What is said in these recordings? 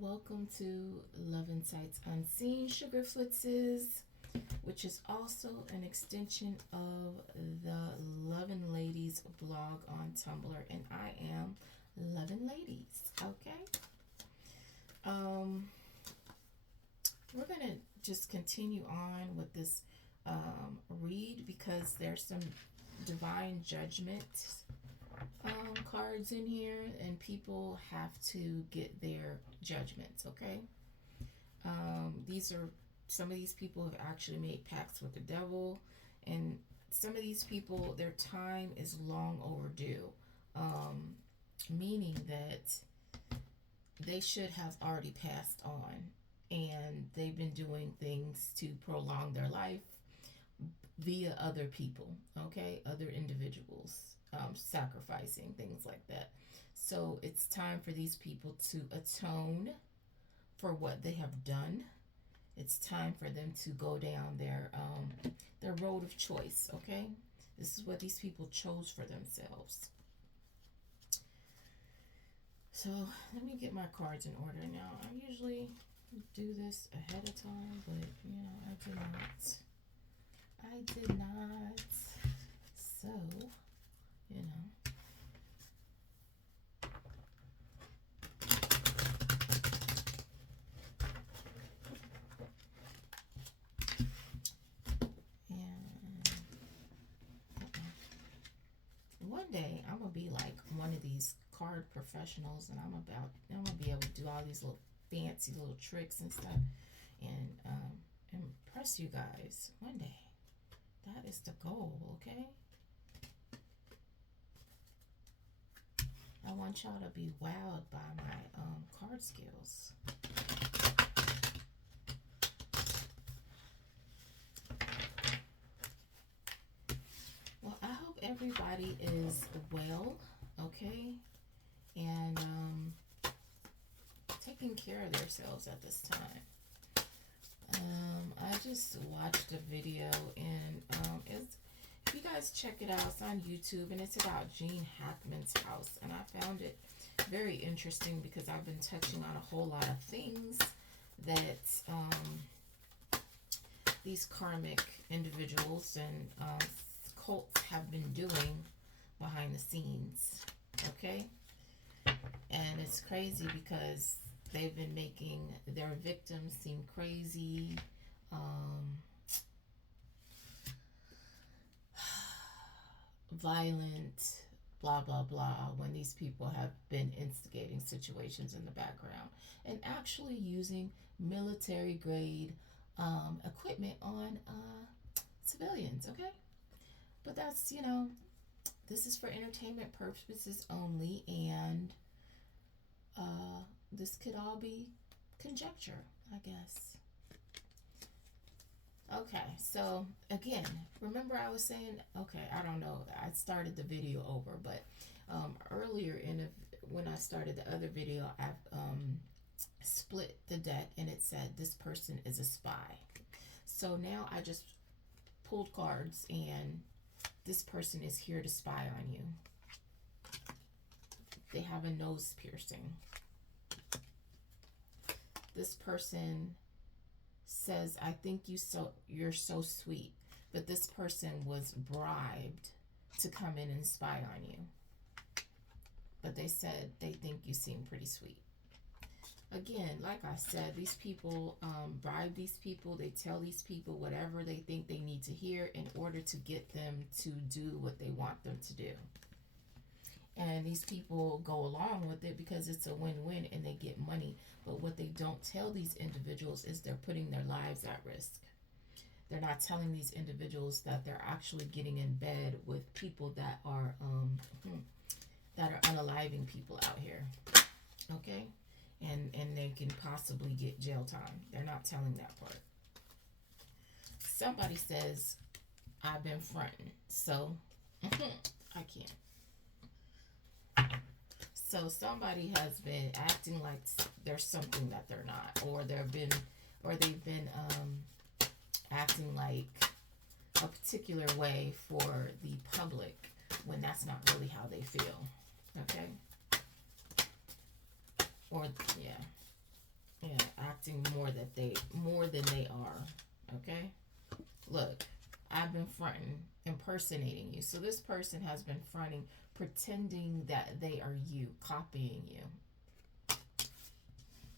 welcome to Love Insights Unseen Sugar Flitzes, which is also an extension of the Lovin' Ladies blog on Tumblr, and I am Lovin' Ladies. Okay, um, we're gonna just continue on with this read because there's some divine judgment cards in here, and people have to get their judgments. Okay, these are some of these people have actually made pacts with the devil, and some of these people, their time is long overdue, meaning that they should have already passed on, and they've been doing things to prolong their life via other people, okay, other individuals, sacrificing things like that. So it's time for these people to atone for what they have done. It's time for them to go down their road of choice. Okay, this is what these people chose for themselves. So let me get my cards in order now. I usually do this ahead of time, but I did not. I did not. So, you know. And one day I'm gonna be like one of these card professionals, and I'm gonna be able to do all these little fancy little tricks and stuff, and impress you guys one day. That is the goal, okay? I want y'all to be wowed by my card skills. Well, I hope everybody is well, okay? And taking care of themselves at this time. I just watched a video, and if you guys check it out, it's on YouTube, and it's about Gene Hackman's house, and I found it very interesting because I've been touching on a whole lot of things that these karmic individuals and cults have been doing behind the scenes, okay? And it's crazy because they've been making their victims seem crazy, violent, blah, blah, blah, when these people have been instigating situations in the background and actually using military grade equipment on civilians, okay? But that's, this is for entertainment purposes only, and this could all be conjecture, I guess. Okay, so again, remember I was saying, okay, I don't know, I started the video over, but earlier when I started the other video, I split the deck, and it said this person is a spy. So now I just pulled cards, and this person is here to spy on you. They have a nose piercing. This person says, I think you're so sweet, but this person was bribed to come in and spy on you. But they said they think you seem pretty sweet. Again, like I said, these people bribe these people. They tell these people whatever they think they need to hear in order to get them to do what they want them to do. And these people go along with it because it's a win-win and they get money. But what they don't tell these individuals is they're putting their lives at risk. They're not telling these individuals that they're actually getting in bed with people that are unaliving people out here. Okay? And they can possibly get jail time. They're not telling that part. Somebody says, I've been fronting, so I can't. So somebody has been acting like there's something that they're not, or they've been acting like a particular way for the public when that's not really how they feel. Okay? Or yeah. Yeah, acting more than they are. Okay? Look, I've been fronting, impersonating you. So this person has been fronting, pretending that they are you, copying you.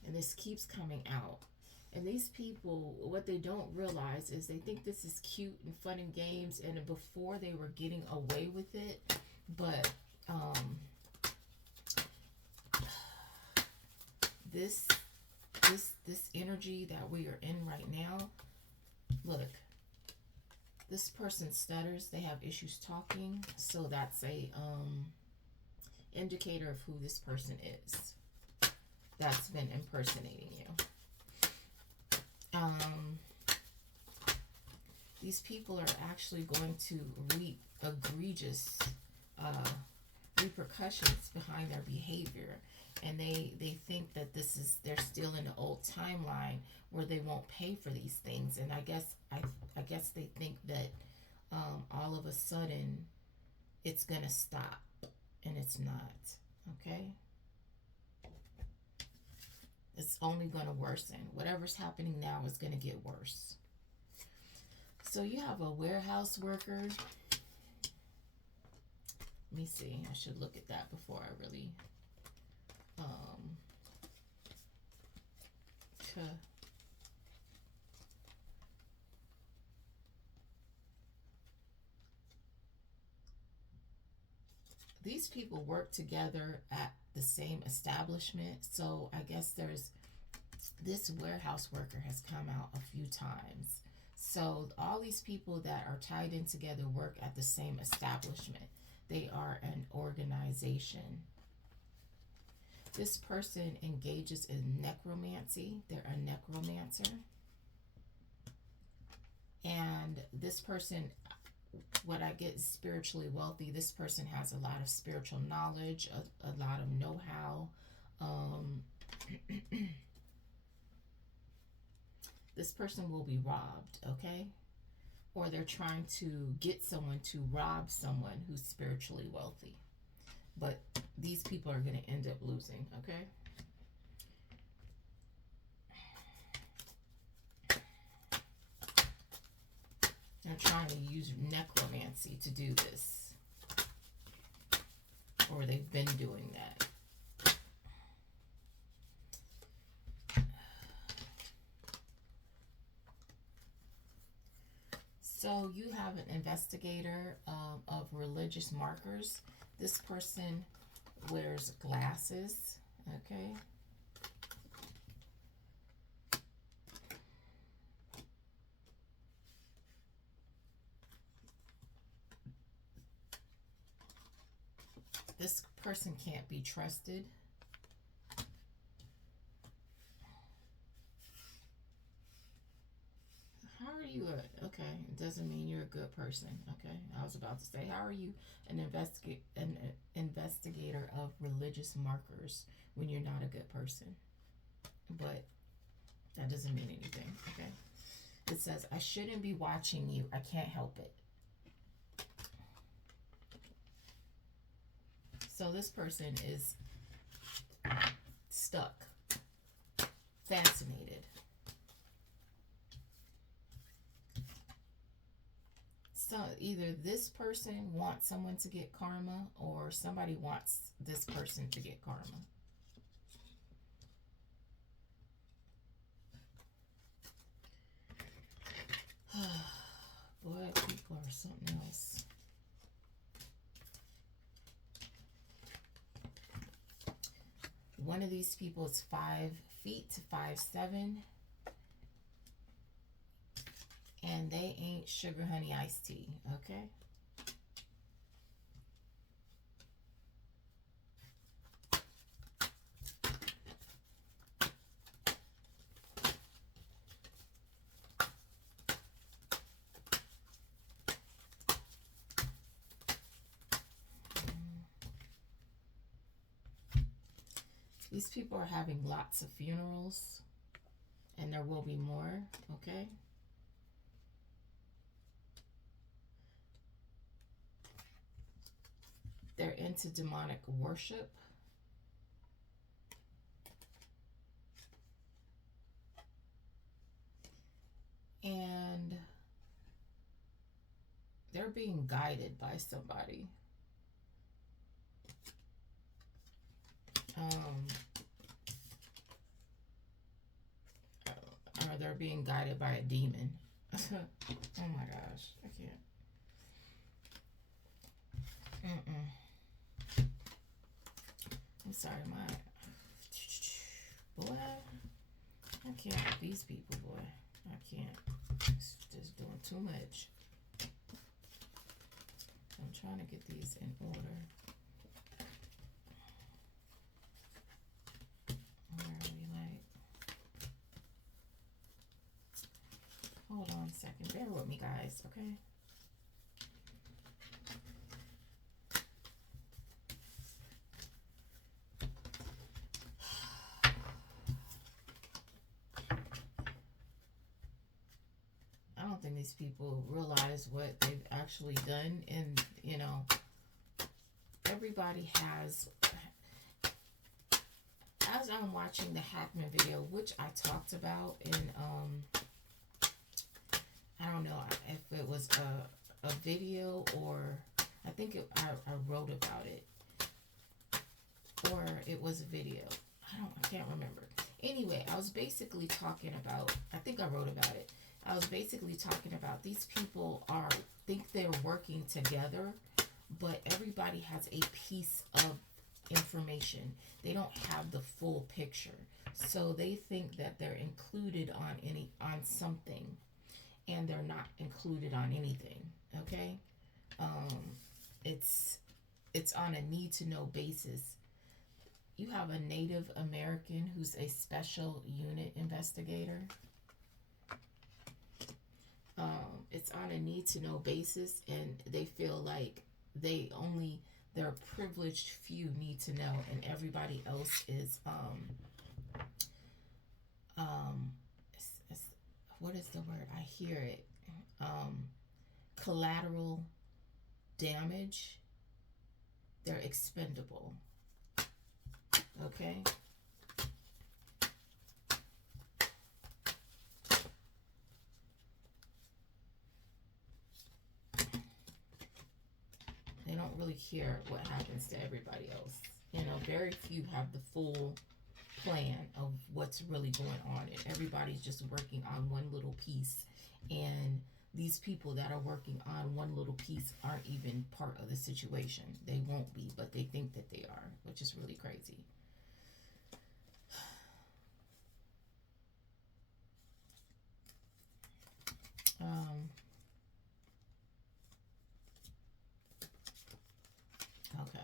And this keeps coming out. And these people, what they don't realize is they think this is cute and fun and games, and before they were getting away with it, but this this energy that we are in right now, look, this person stutters, they have issues talking, so that's a indicator of who this person is that's been impersonating you. These people are actually going to reap egregious repercussions behind their behavior, and they think that they're still in the old timeline where they won't pay for these things. And I guess they think that all of a sudden it's gonna stop, and it's not. Okay, it's only gonna worsen. Whatever's happening now is gonna get worse. So you have a warehouse worker. Let me see. I should look at that before I really these people work together at the same establishment. So I guess there's this warehouse worker has come out a few times. So all these people that are tied in together work at the same establishment. They are an organization. This person engages in necromancy. They're a necromancer. And this person, what I get is spiritually wealthy. This person has a lot of spiritual knowledge, a lot of know-how. This person will be robbed, okay? Or they're trying to get someone to rob someone who's spiritually wealthy. But these people are going to end up losing, okay? They're trying to use necromancy to do this. Or they've been doing that. So you have an investigator of religious markers. This person wears glasses, okay? This person can't be trusted. How are you okay, it doesn't mean you're a good person, okay? I was about to say, how are you an investigator of religious markers when you're not a good person? But that doesn't mean anything, okay? It says, I shouldn't be watching you. I can't help it. So this person is stuck, fascinated. So either this person wants someone to get karma, or somebody wants this person to get karma. Boy, people are something else. One of these people is 5 feet to 5'7", and they ain't sugar honey iced tea, okay? These people are having lots of funerals, and there will be more, okay? They're into demonic worship. they're being guided by somebody. Or they're being guided by a demon. Oh my gosh, I can't. I'm sorry, my boy. I can't with these people, boy. I can't. It's just doing too much. I'm trying to get these in order. Where are we, like? Hold on a second. Bear with me, guys, okay? I don't think these people realize what they've actually done. And, you know, everybody has, as I'm watching the Hackman video, which I talked about in, I don't know if it was a video or I think I wrote about it, or it was a video. I can't remember. Anyway, I was basically talking about, I think I wrote about it. I was basically talking about these people think they're working together, but everybody has a piece of information. They don't have the full picture. So they think that they're included on something, and they're not included on anything. Okay? It's on a need to know basis. You have a Native American who's a special unit investigator. It's on a need to know basis, and they feel like their privileged few need to know, and everybody else is what is the word? I hear it. Collateral damage. They're expendable. Okay? They don't really care what happens to everybody else. You know, very few have the full plan of what's really going on, and everybody's just working on one little piece. And these people that are working on one little piece aren't even part of the situation. They won't be, but they think that they are, which is really crazy. Okay.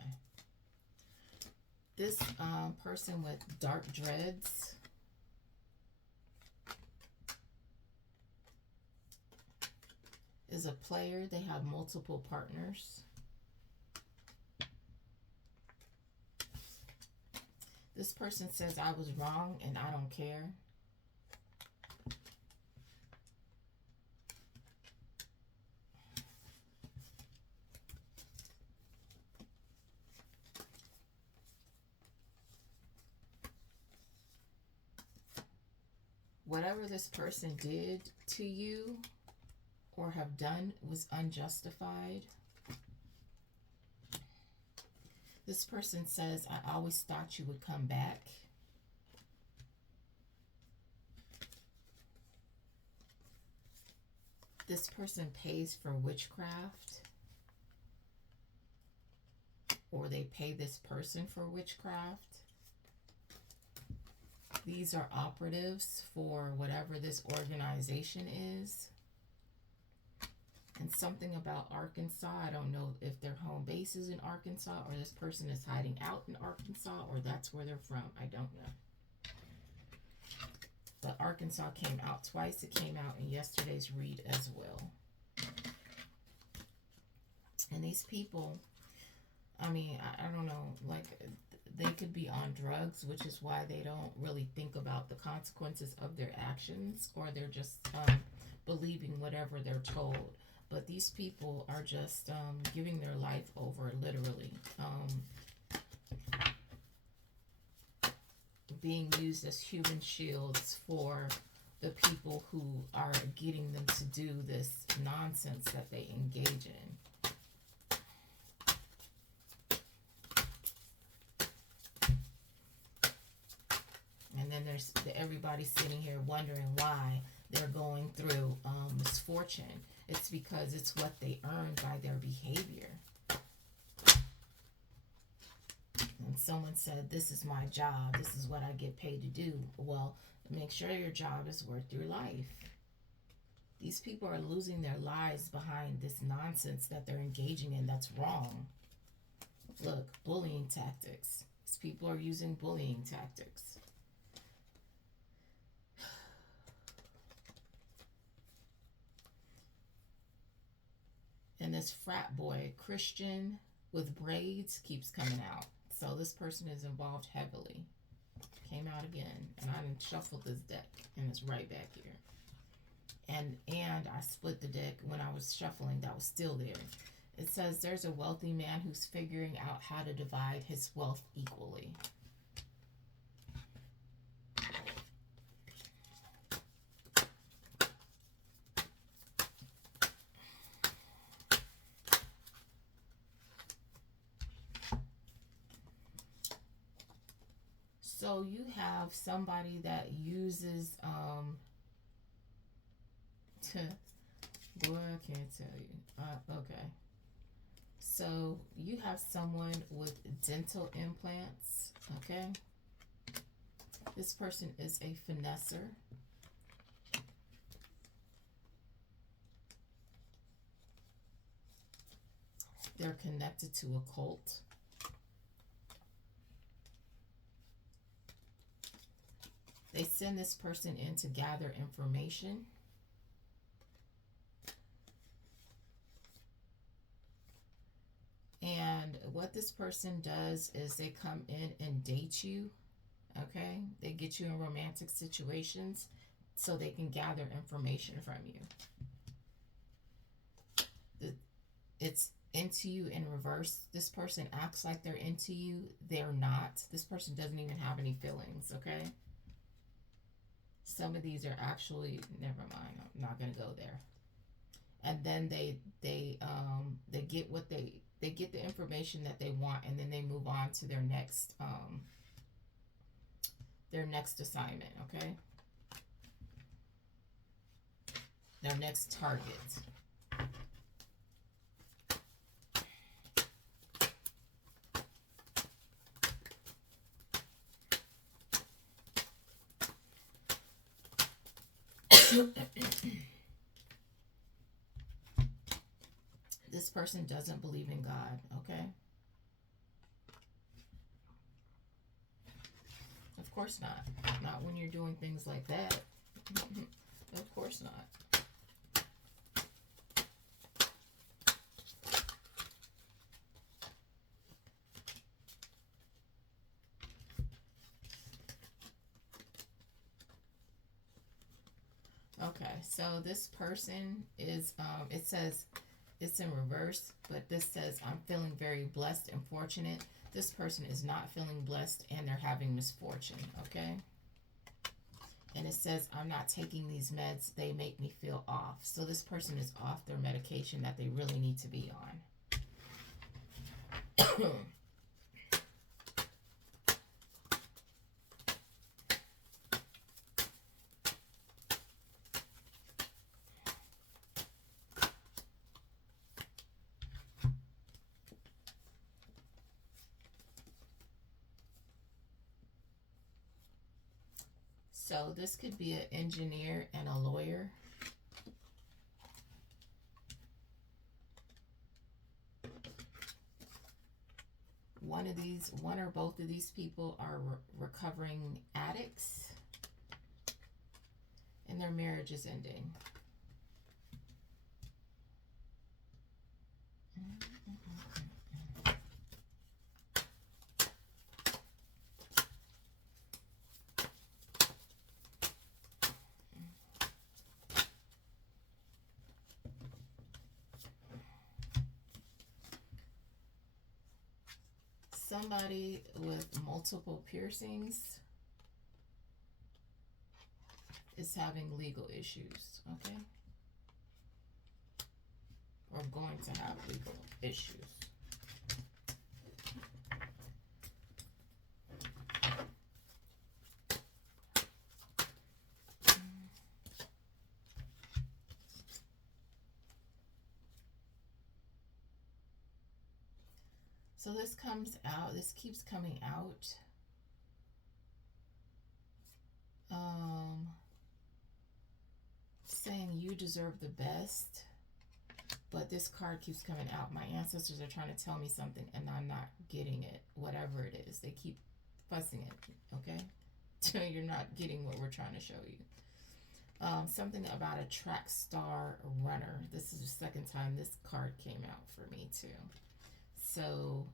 This person with dark dreads is a player. They have multiple partners. This person says, I was wrong and I don't care. Whatever this person did to you or have done was unjustified. This person says, I always thought you would come back. This person pays for witchcraft, or they pay this person for witchcraft. These are operatives for whatever this organization is. And something about Arkansas, I don't know if their home base is in Arkansas, or this person is hiding out in Arkansas, or that's where they're from. I don't know. But Arkansas came out twice. It came out in yesterday's read as well. And these people, I mean, I don't know, like, they could be on drugs, which is why they don't really think about the consequences of their actions, or they're just believing whatever they're told. But these people are just giving their life over, literally. Being used as human shields for the people who are getting them to do this nonsense that they engage in. everybody's sitting here wondering why they're going through misfortune. It's because it's what they earned by their behavior. And someone said, this is my job, this is what I get paid to do. Well, make sure your job is worth your life. These people are losing their lives behind this nonsense that they're engaging in that's wrong. Look, bullying tactics. These people are using bullying tactics. And this frat boy, Christian with braids, keeps coming out. So this person is involved heavily. Came out again. And I done shuffled this deck. And it's right back here. And I split the deck when I was shuffling. That was still there. It says there's a wealthy man who's figuring out how to divide his wealth equally. So you have somebody that uses boy, I can't tell you. Okay. So you have someone with dental implants, okay? This person is a finesser. They're connected to a cult. They send this person in to gather information. And what this person does is they come in and date you, okay? They get you in romantic situations so they can gather information from you. It's into you in reverse. This person acts like they're into you. They're not. This person doesn't even have any feelings, okay? Some of these are actually, never mind, I'm not going to go there. And then they get what they get the information that they want, and then they move on to their next assignment, okay? Their next target. This person doesn't believe in God, okay? Of course not. Not when you're doing things like that. Of course not. Okay, so this person is, it says, it's in reverse, but this says, I'm feeling very blessed and fortunate. This person is not feeling blessed and they're having misfortune, okay? And it says, I'm not taking these meds. They make me feel off. So this person is off their medication that they really need to be on. So this could be an engineer and a lawyer. One or both of these people are recovering addicts, and their marriage is ending. Somebody with multiple piercings is having legal issues, okay? Or going to have legal issues. So this comes out, this keeps coming out. Saying you deserve the best, but this card keeps coming out. My ancestors are trying to tell me something and I'm not getting it. Whatever it is, they keep fussing it, okay? So you're not getting what we're trying to show you. Something about a track star runner. This is the second time this card came out for me too. So,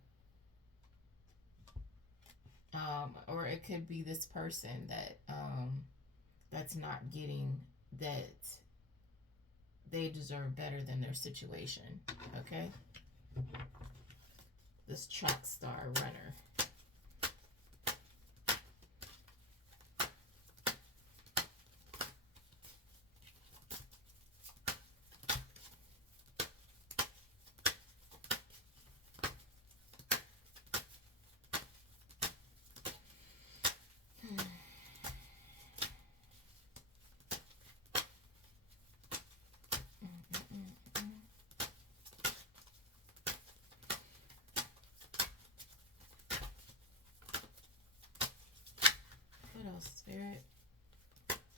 or it could be this person that that's not getting that they deserve better than their situation. Okay, this track star runner. What else, Spirit?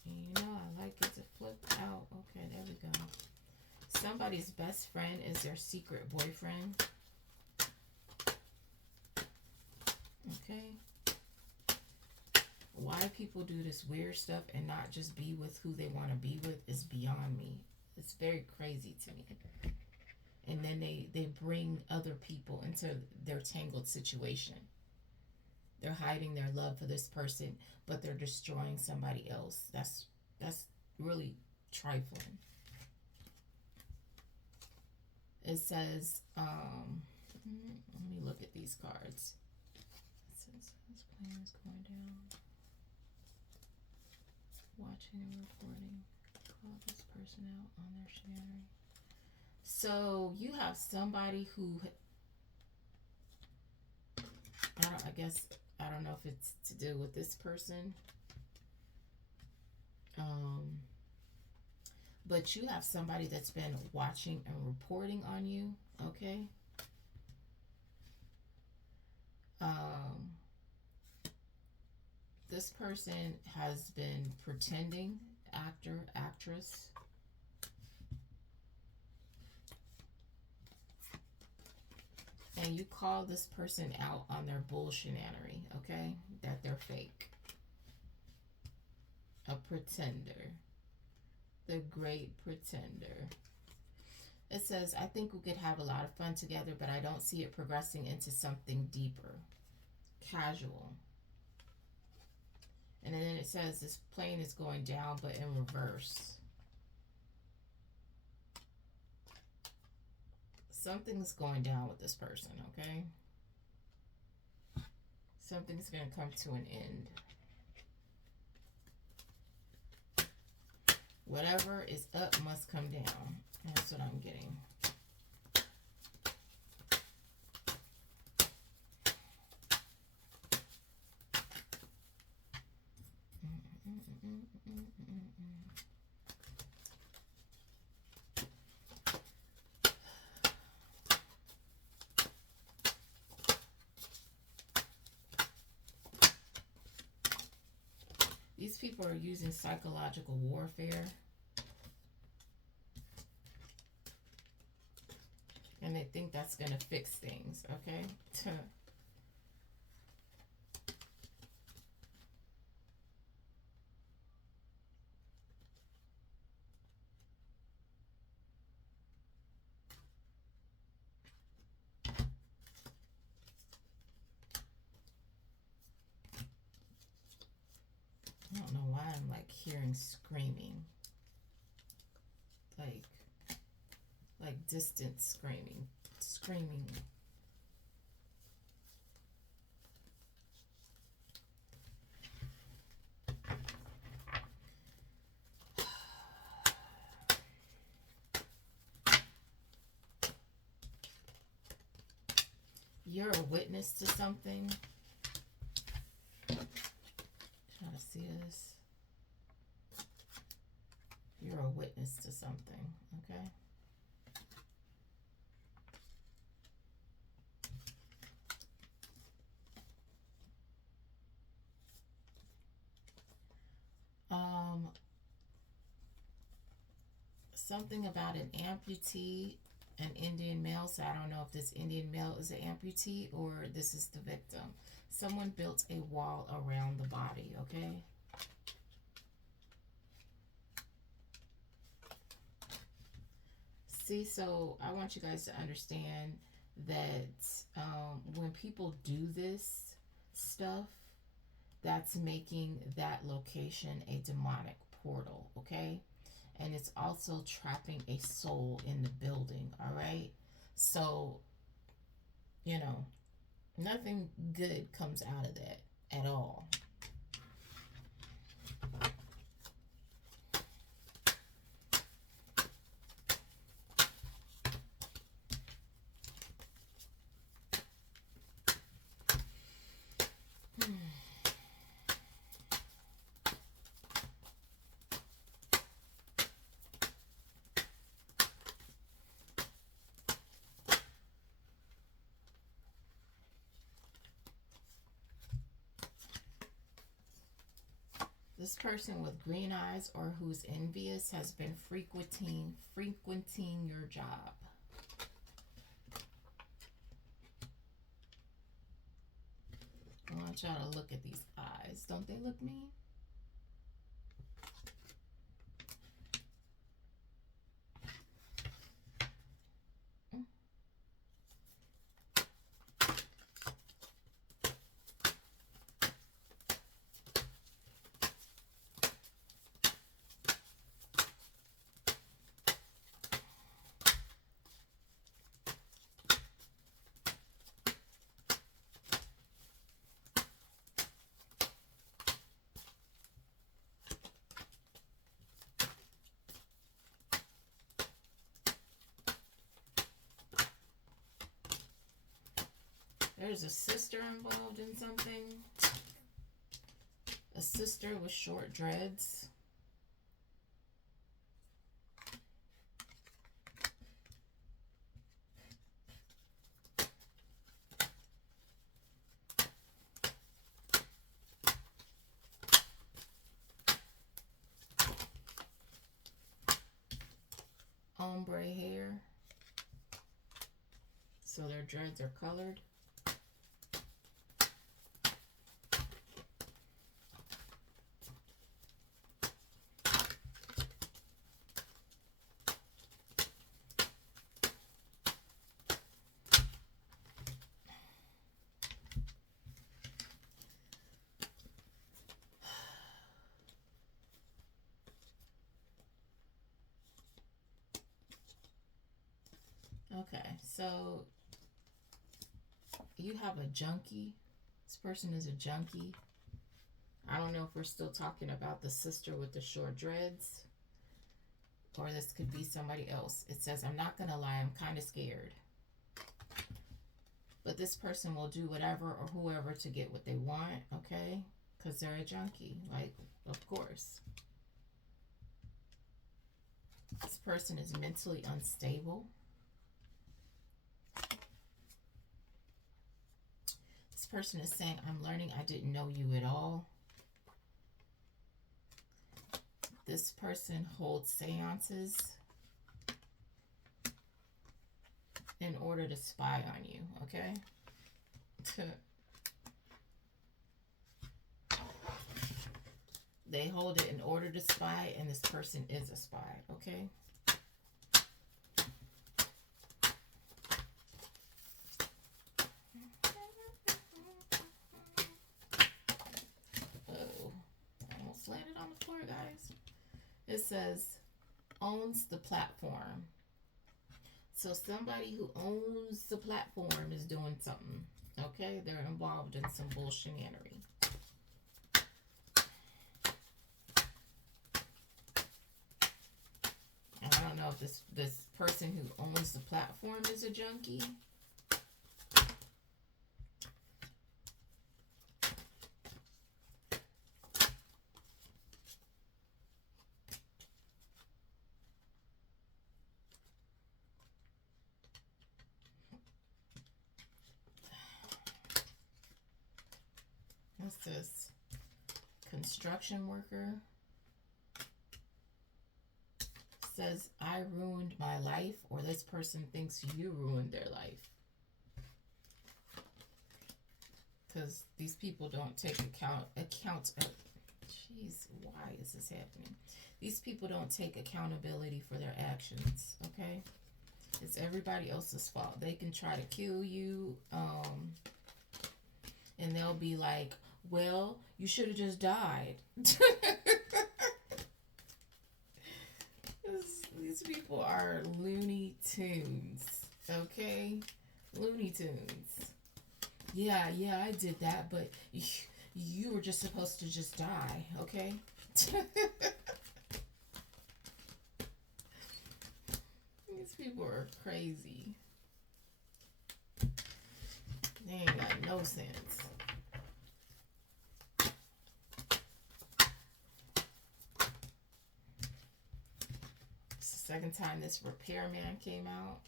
You know I like it to flip out. Okay, there we go. Somebody's best friend is their secret boyfriend. Okay. Why people do this weird stuff and not just be with who they want to be with is beyond me. It's very crazy to me. And then they bring other people into their tangled situation. They're hiding their love for this person, but they're destroying somebody else. That's really trifling. It says, let me look at these cards. It says this plane is going down. Watching and reporting. Call this person out on their scenario. So you have somebody who, I don't know if it's to do with this person. But you have somebody that's been watching and reporting on you, okay? This person has been pretending, actor, actress. And you call this person out on their bullshinanery, okay? That they're fake. A pretender. The great pretender. It says, I think we could have a lot of fun together, but I don't see it progressing into something deeper. Casual. And then it says this plane is going down, but in reverse. Something's going down with this person, okay? Something's going to come to an end. Whatever is up must come down. That's what I'm getting. These people are using psychological warfare. And they think that's going to fix things, okay? I don't know why I'm like hearing screaming. Like distant screaming. Screaming. You're a witness to something. Trying to see this. You're a witness to something, okay? Something about an amputee, an Indian male. So I don't know if this Indian male is an amputee or this is the victim. Someone built a wall around the body, okay? See, so I want you guys to understand that when people do this stuff, that's making that location a demonic portal, okay? And it's also trapping a soul in the building, all right? So, you know, nothing good comes out of that at all. This person with green eyes or who's envious has been frequenting your job. I want y'all to look at these eyes. Don't they look mean? There's a sister involved in something. A sister with short dreads. Ombre hair. So their dreads are colored. Okay, so you have a junkie. This person is a junkie. I don't know if we're still talking about the sister with the short dreads, or this could be somebody else. It says, I'm not going to lie, I'm kind of scared. But this person will do whatever or whoever to get what they want, okay? Because they're a junkie, like, of course. This person is mentally unstable. This person is saying, I'm learning I didn't know you at all. This person holds seances in order to spy on you, okay? They hold it in order to spy, and this person is a spy, okay? Oh, I almost landed on the floor, guys. It says, owns the platform. So somebody who owns the platform is doing something, okay? They're involved in some bullshittery. And I don't know if this person who owns the platform is a junkie. What's this? Construction worker. Says, I ruined my life, or this person thinks you ruined their life. Because these people don't take account of, jeez, why is this happening? These people don't take accountability for their actions, okay? It's everybody else's fault. They can try to kill you, and they'll be like, well, you should have just died. These people are Looney Tunes, okay? Looney Tunes. Yeah, I did that, but you were just supposed to just die, okay? These people are crazy. They ain't got no sense. Second time this repairman came out.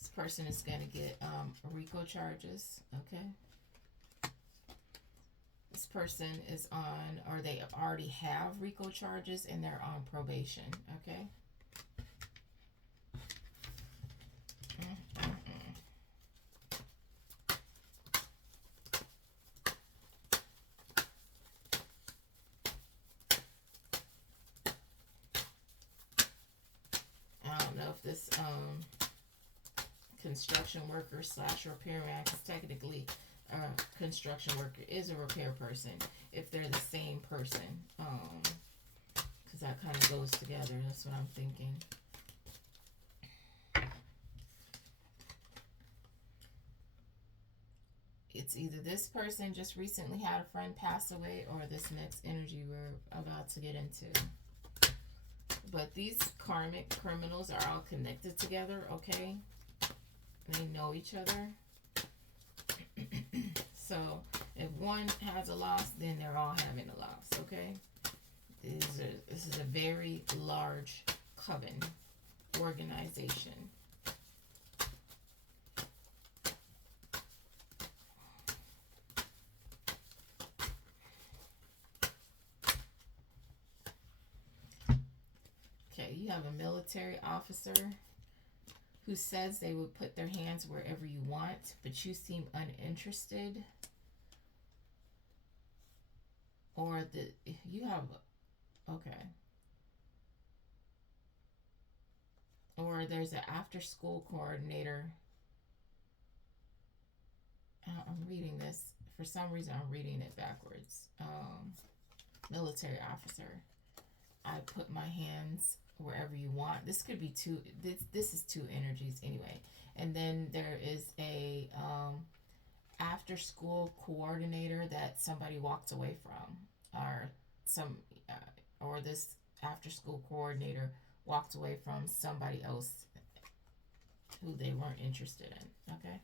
This person is going to get RICO charges, okay? This person is on, or they already have RICO charges and they're on probation, okay? I don't know if this construction worker slash repairman, because technically a construction worker is a repair person if they're the same person, because that kind of goes together. That's what I'm thinking. It's either this person just recently had a friend pass away, or this next energy we're about to get into. But these karmic criminals are all connected together, okay? They know each other. So if one has a loss, then they're all having a loss, okay? This is a very large coven organization. Okay, you have a military officer who says they would put their hands wherever you want, but you seem uninterested. Or you have, okay. Or there's an after-school coordinator. I'm reading this. For some reason, I'm reading it backwards. Military officer. I put my hands wherever you want. This could be two. This is two energies anyway. And then there is a after school coordinator that somebody walked away from, or this after school coordinator walked away from somebody else who they weren't interested in. Okay.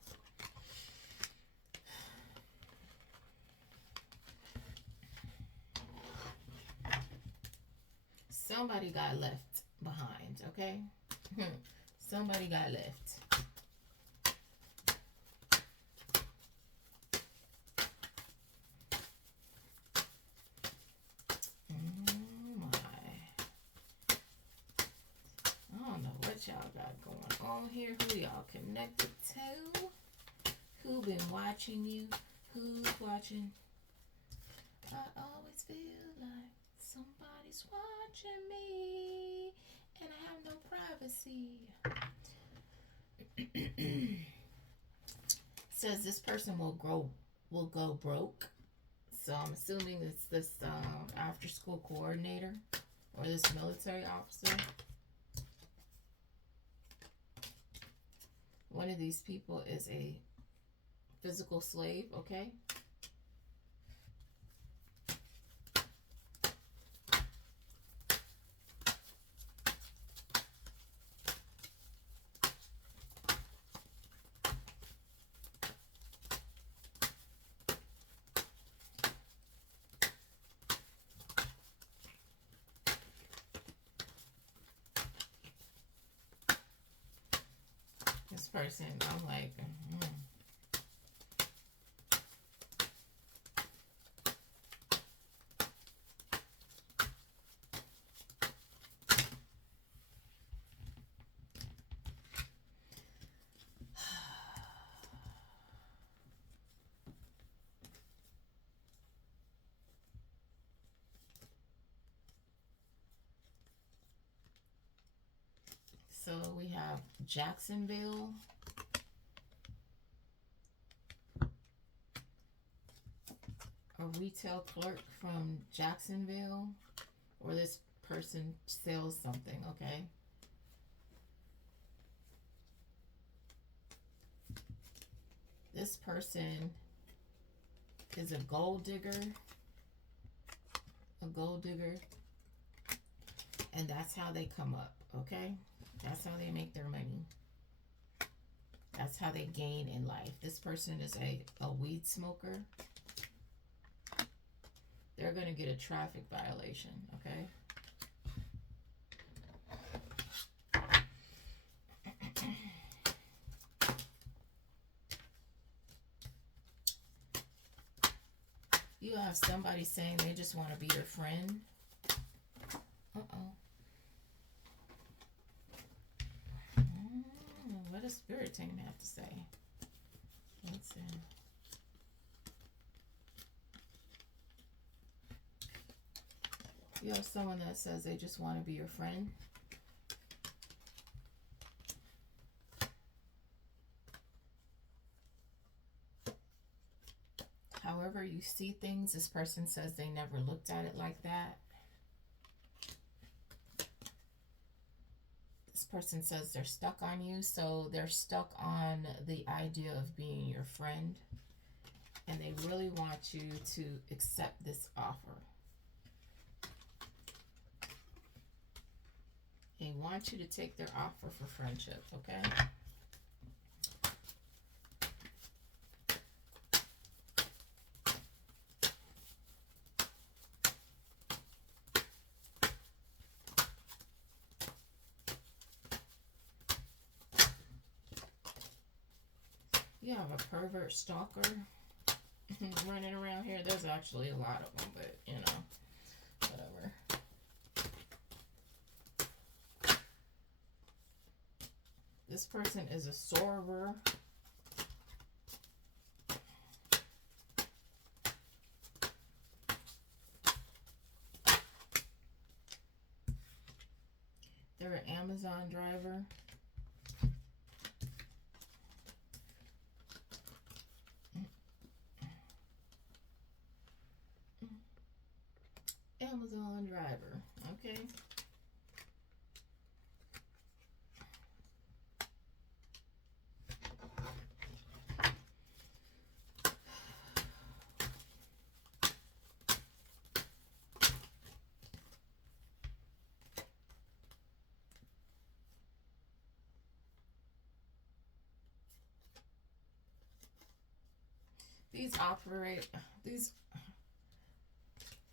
Somebody got left behind, okay? Somebody got left. I don't know what y'all got going on here. Who y'all connected to? Who been watching you? Who's watching? I always feel like somebody's watching me, and I have no privacy. Says this person will go broke. So I'm assuming it's this after school coordinator or this military officer. One of these people is a physical slave, okay? This person, I'm like, So we have Jacksonville. A retail clerk from Jacksonville. Or this person sells something, okay? This person is a gold digger. A gold digger. And that's how they come up, okay? That's how they make their money. That's how they gain in life. This person is a weed smoker. They're going to get a traffic violation, okay? You have somebody saying they just want to be your friend. What does Spirit Team have to say? Let's see. You have someone that says they just want to be your friend. However you see things, this person says they never looked at it like that. This person says they're stuck on you, so they're stuck on the idea of being your friend. And they really want you to accept this offer. They want you to take their offer for friendship, okay? You have a pervert stalker running around here. There's actually a lot of them, but you know, whatever. This person is a sorcerer. They're an Amazon driver. Amazon driver, okay.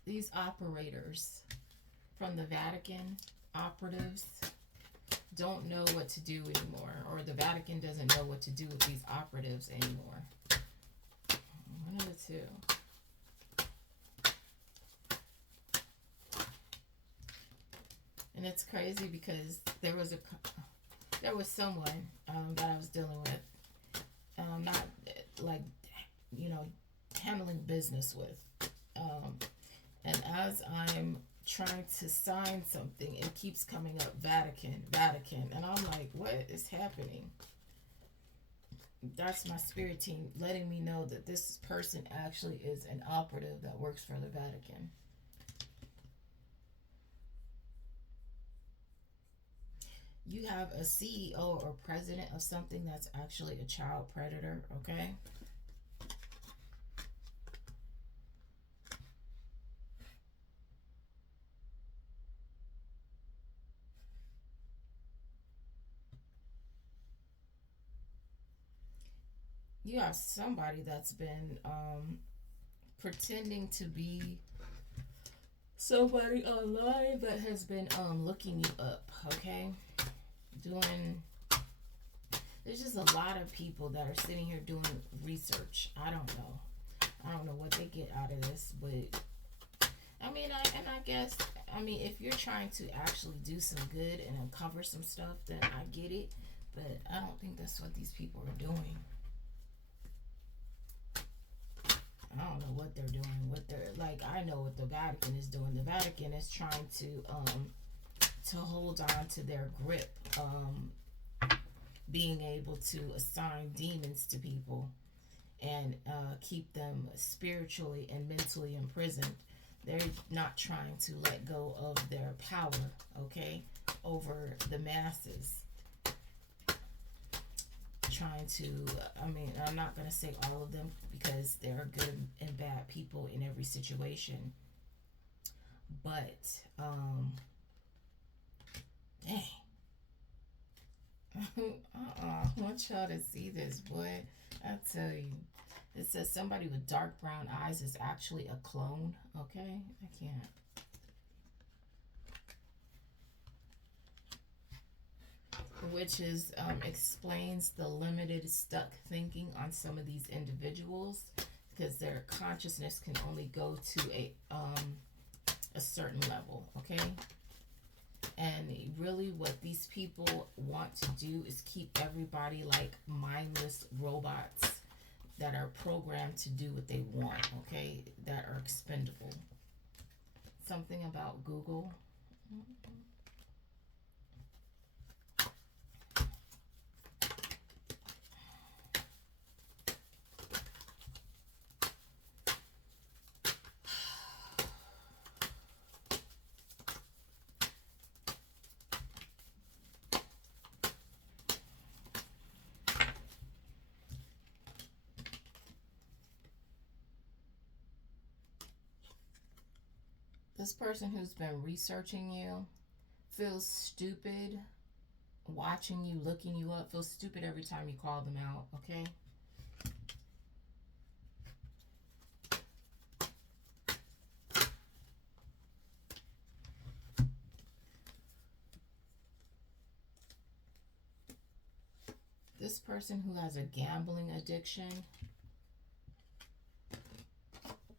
These operators from the Vatican, operatives, don't know what to do anymore, or the Vatican doesn't know what to do with these operatives anymore. One of the two. And it's crazy because there was someone that I was dealing with, not like, you know, handling business with. And as I'm trying to sign something, it keeps coming up Vatican, Vatican. And I'm like, what is happening? That's my spirit team letting me know that this person actually is an operative that works for the Vatican. You have a CEO or president of something that's actually a child predator, okay? You have somebody that's been pretending to be somebody online that has been looking you up, okay? There's just a lot of people that are sitting here doing research. I don't know what they get out of this, but I mean, I guess if you're trying to actually do some good and uncover some stuff, then I get it, but I don't think that's what these people are doing. I don't know what they're doing. I know what the Vatican is doing. The Vatican is trying to hold on to their grip, being able to assign demons to people and keep them spiritually and mentally imprisoned. They're not trying to let go of their power, okay, over the masses. Trying to, I'm not going to say all of them because there are good and bad people in every situation. But, dang. I want y'all to see this, boy. I tell you. It says somebody with dark brown eyes is actually a clone. Okay? I can't. Which is explains the limited stuck thinking on some of these individuals, because their consciousness can only go to a certain level, okay? And really what these people want to do is keep everybody like mindless robots that are programmed to do what they want, okay? That are expendable. Something about Google. This person who's been researching you feels stupid watching you, looking you up, feels stupid every time you call them out, okay? This person who has a gambling addiction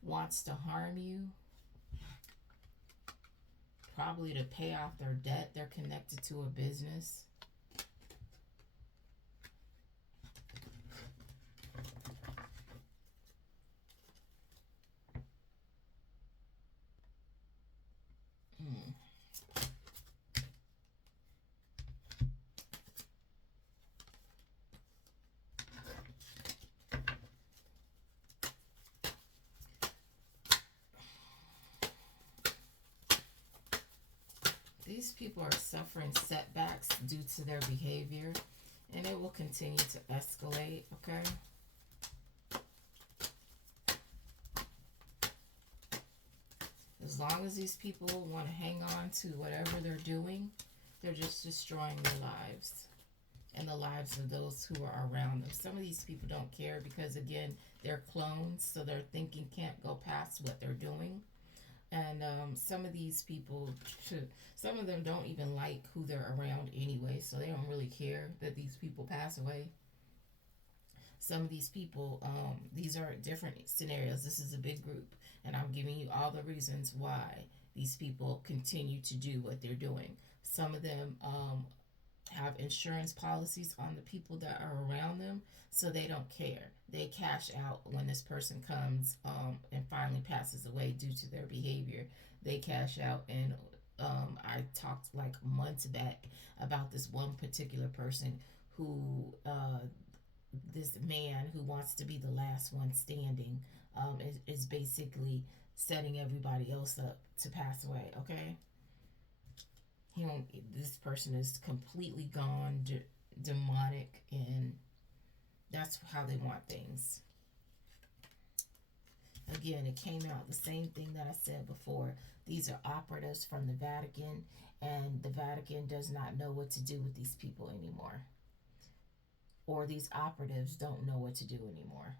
wants to harm you, probably to pay off their debt. They're connected to a business. These people are suffering setbacks due to their behavior, and it will continue to escalate, okay? As long as these people want to hang on to whatever they're doing, they're just destroying their lives and the lives of those who are around them. Some of these people don't care because, again, they're clones, so their thinking can't go past what they're doing. And some of these people, some of them don't even like who they're around anyway, so they don't really care that these people pass away. Some of these people, these are different scenarios. This is a big group, and I'm giving you all the reasons why these people continue to do what they're doing. Some of them have insurance policies on the people that are around them, so they don't care. They cash out when this person comes and finally passes away due to their behavior. They cash out, and I talked like months back about this one particular person who, this man who wants to be the last one standing, is basically setting everybody else up to pass away, okay? This person is completely gone, demonic, and that's how they want things. Again, it came out the same thing that I said before. These are operatives from the Vatican, and the Vatican does not know what to do with these people anymore. Or these operatives don't know what to do anymore.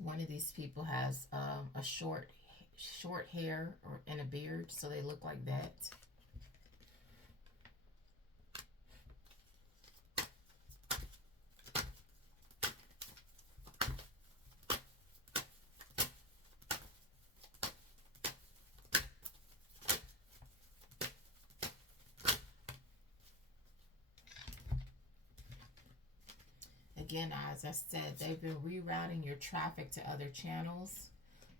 One of these people has a short hair and a beard, so they look like that. again, as I said, they've been rerouting your traffic to other channels.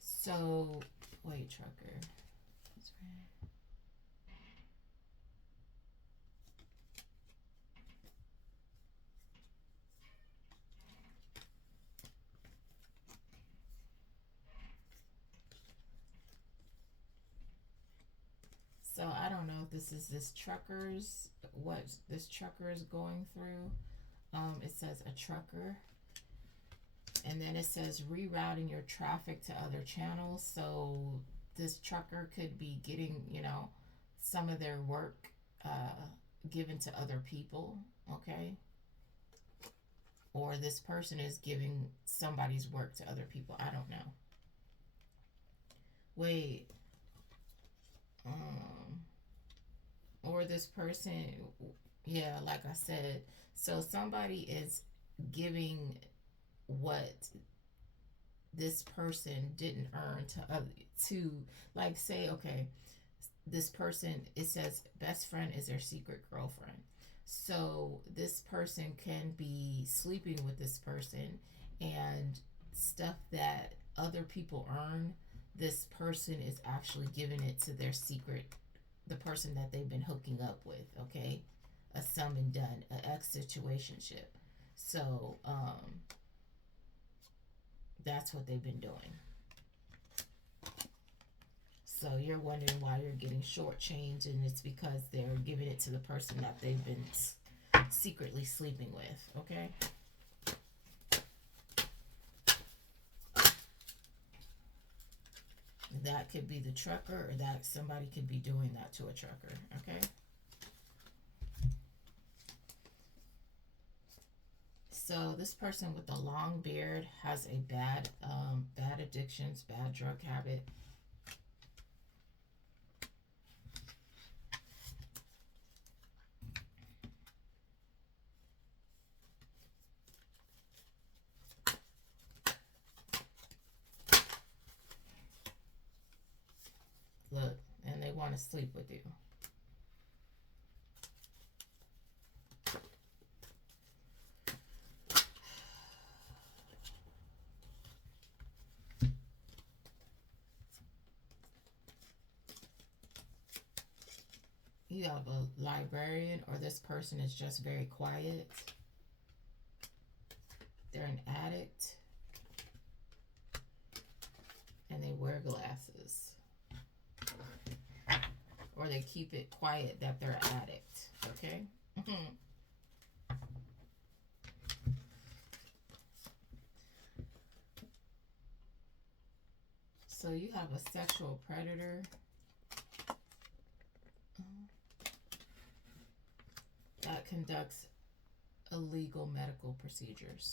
So, wait, trucker. So I don't know if this is what this trucker is going through. It says a trucker. And then it says rerouting your traffic to other channels. So this trucker could be getting, some of their work given to other people, okay? Or this person is giving somebody's work to other people. I don't know. Wait. Or this person, yeah, like I said, so somebody is giving what this person didn't earn to like say, okay, this person, it says best friend is their secret girlfriend. So this person can be sleeping with this person, and stuff that other people earn, this person is actually giving it to their secret, the person that they've been hooking up with, okay? A sum and done, an ex situationship. So, that's what they've been doing. So you're wondering why you're getting shortchanged, and it's because they're giving it to the person that they've been secretly sleeping with, okay? That could be the trucker, or that somebody could be doing that to a trucker, okay? So this person with the long beard has a bad addictions, bad drug habit. Look, and they want to sleep with you. You have a librarian, or this person is just very quiet. They're an addict, and they wear glasses, or they keep it quiet that they're an addict, okay? So you have a sexual predator. That conducts illegal medical procedures.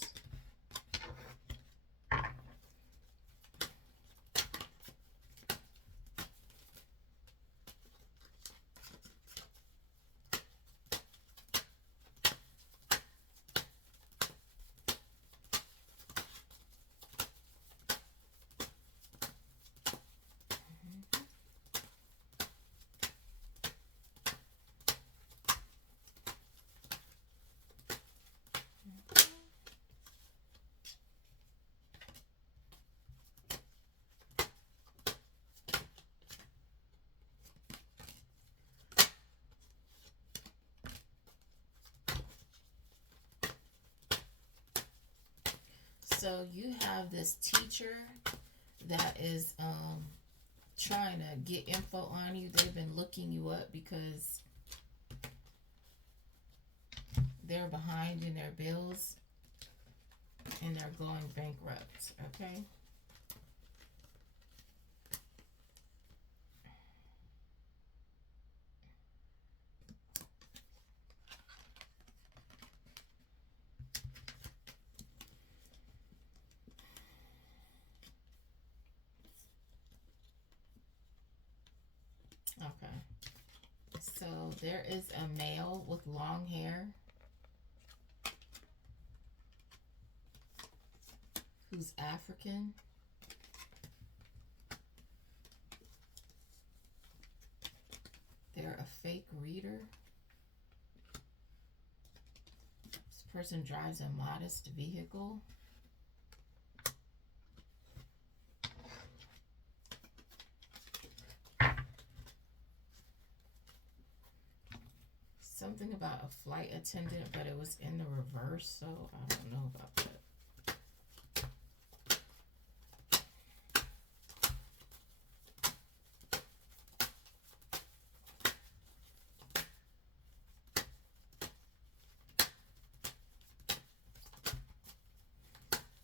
So you have this teacher that is trying to get info on you. They've been looking you up because they're behind in their bills and they're going bankrupt, okay? Okay. So there is a male with long hair who's African. They're a fake reader. This person drives a modest vehicle. Something about a flight attendant, but it was in the reverse, so I don't know about that.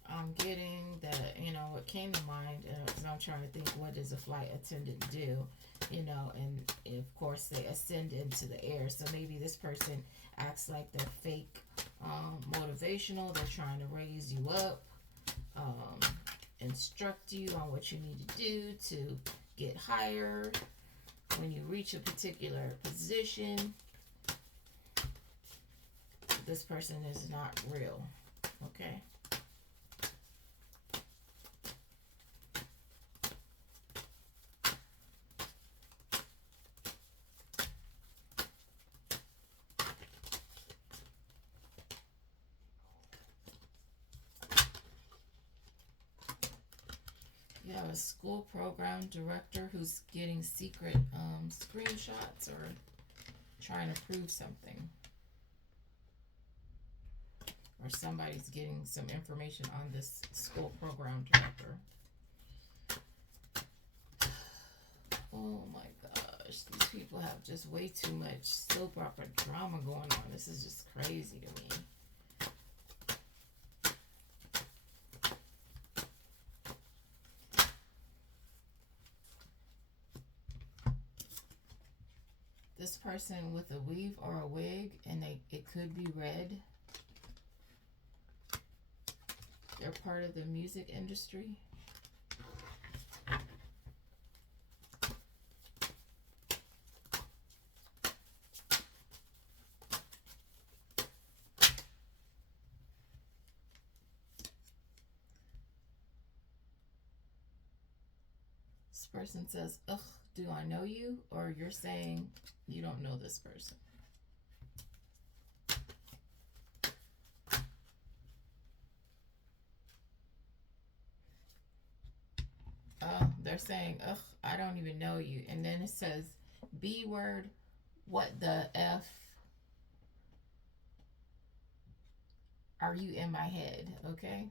I'm getting that, you know, what came to mind, because I'm trying to think, what does a flight attendant do? You know, and of course they ascend into the air. So maybe this person acts like they're fake motivational. They're trying to raise you up, instruct you on what you need to do to get higher. When you reach a particular position, this person is not real. Okay. You have a school program director who's getting secret screenshots or trying to prove something. Or somebody's getting some information on this school program director. Oh my gosh, these people have just way too much soap opera drama going on. This is just crazy to me. This person with a weave or a wig, and it could be red. They're part of the music industry. This person says, ugh, do I know you? Or you're saying you don't know this person. They're saying, ugh, I don't even know you. And then it says, B word, what the F are you in my head? Okay.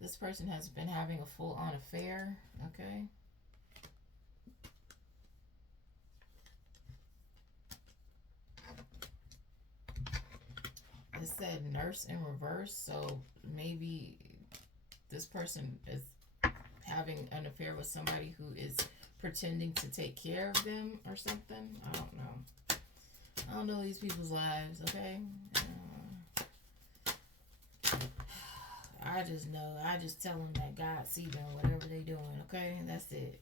This person has been having a full-on affair. Okay. It said nurse in reverse, so maybe this person is having an affair with somebody who is pretending to take care of them or something. I don't know. I don't know these people's lives, okay? I just know. I just tell them that God sees them, whatever they doing, okay? That's it.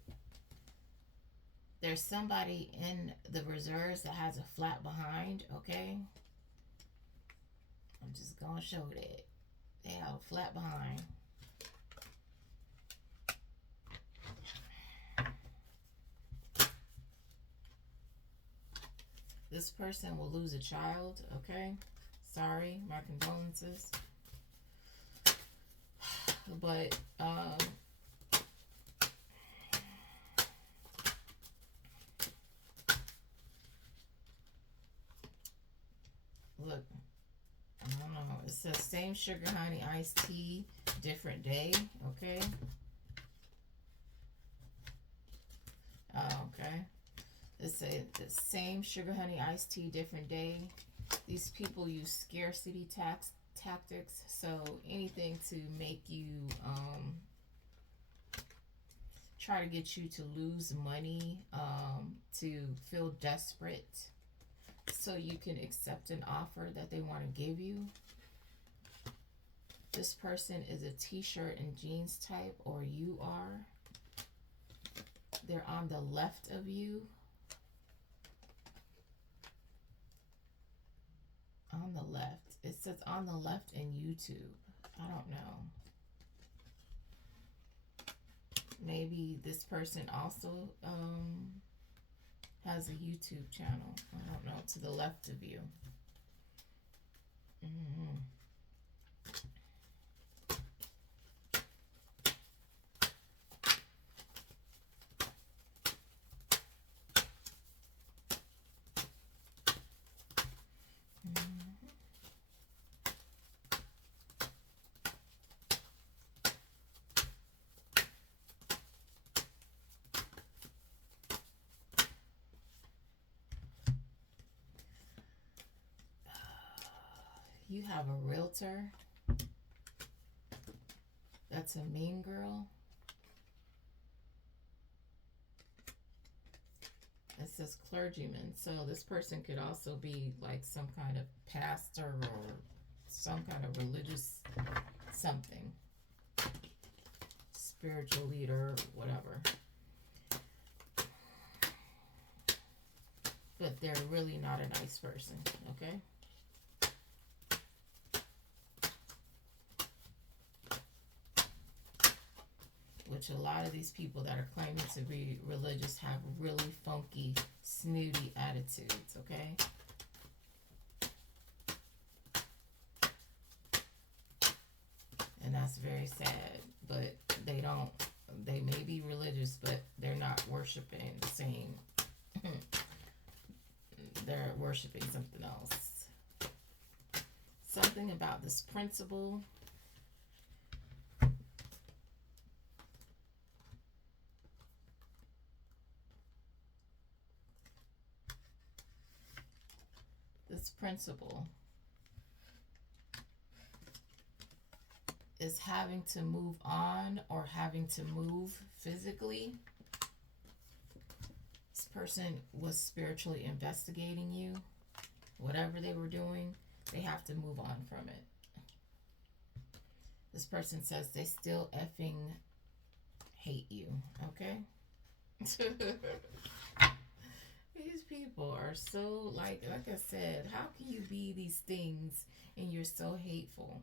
There's somebody in the reserves that has a flat behind, okay? I'm just gonna show that. They have a flat behind. This person will lose a child, okay? Sorry, my condolences. But, look, I don't know. It says same sugar, honey, iced tea, different day, okay? Okay. It says the same sugar, honey, iced tea, different day. These people use scarcity tactics, so anything to make you try to get you to lose money, to feel desperate, so you can accept an offer that they want to give you. This person is a t-shirt and jeans type, or you are. They're on the left of you. On the left. It says on the left in YouTube. I don't know. Maybe this person also has a YouTube channel. I don't know, to the left of you. Mm-hmm. You have a realtor that's a mean girl. It says clergyman. So this person could also be like some kind of pastor or some kind of religious something. Spiritual leader, whatever. But they're really not a nice person, okay? Which a lot of these people that are claiming to be religious have really funky, snooty attitudes, okay? And that's very sad, but they may be religious, but they're not worshiping the same. They're worshiping something else. Something about this principle. This principle is having to move on or having to move physically. This person was spiritually investigating you. Whatever they were doing, they have to move on from it. This person says they still effing hate you, okay? These people are so, like I said, how can you be these things and you're so hateful?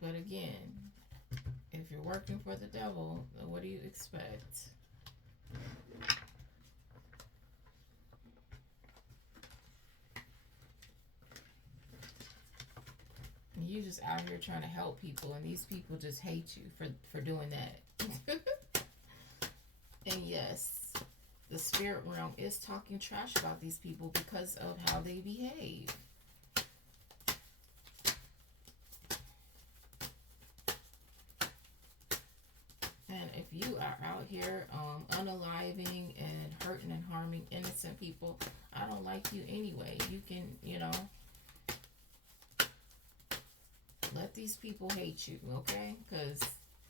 But again, if you're working for the devil, what do you expect? You just out here trying to help people, and these people just hate you for doing that. And yes, the spirit realm is talking trash about these people because of how they behave. And if you are out here unaliving and hurting and harming innocent people, I don't like you anyway. You can, let these people hate you, okay? Because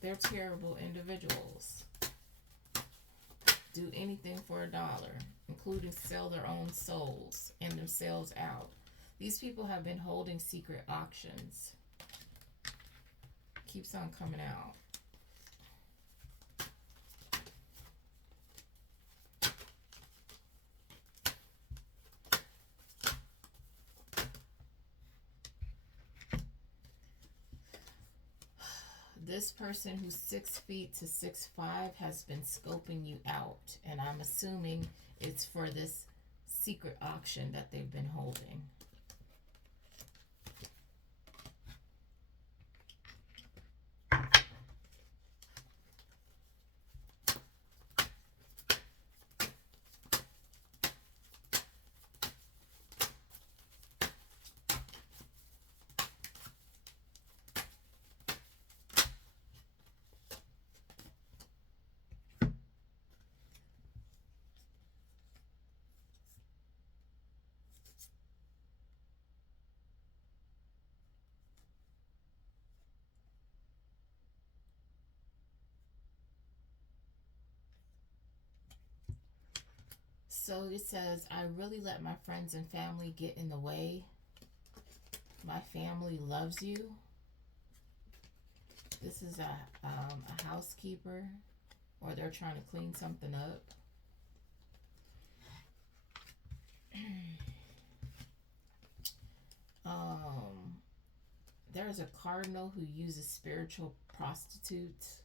they're terrible individuals. Do anything for $1, including sell their own souls and themselves out. These people have been holding secret auctions. Keeps on coming out. This person who's 6 feet to 6'5" has been scoping you out, and I'm assuming it's for this secret auction that they've been holding. So it says, I really let my friends and family get in the way. My family loves you. This is a housekeeper, or they're trying to clean something up. There's a cardinal who uses spiritual prostitutes.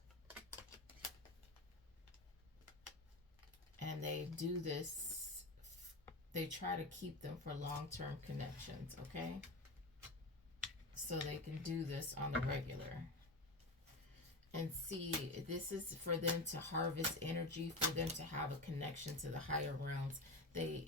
And they do this, they try to keep them for long-term connections, okay? So they can do this on the regular. And see, this is for them to harvest energy, for them to have a connection to the higher realms. They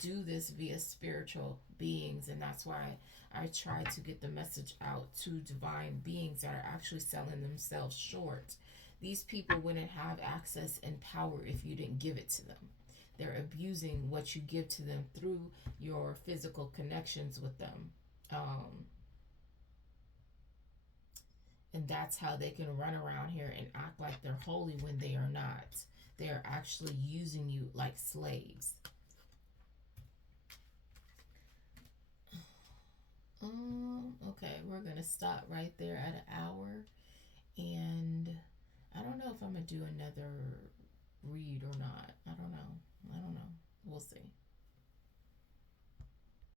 do this via spiritual beings, and that's why I try to get the message out to divine beings that are actually selling themselves short. These people wouldn't have access and power if you didn't give it to them. They're abusing what you give to them through your physical connections with them. Um, and that's how they can run around here and act like they're holy when they are not. They are actually using you like slaves. Okay, we're gonna stop right there at an hour, and I don't know if I'm gonna do another read or not. I don't know. We'll see.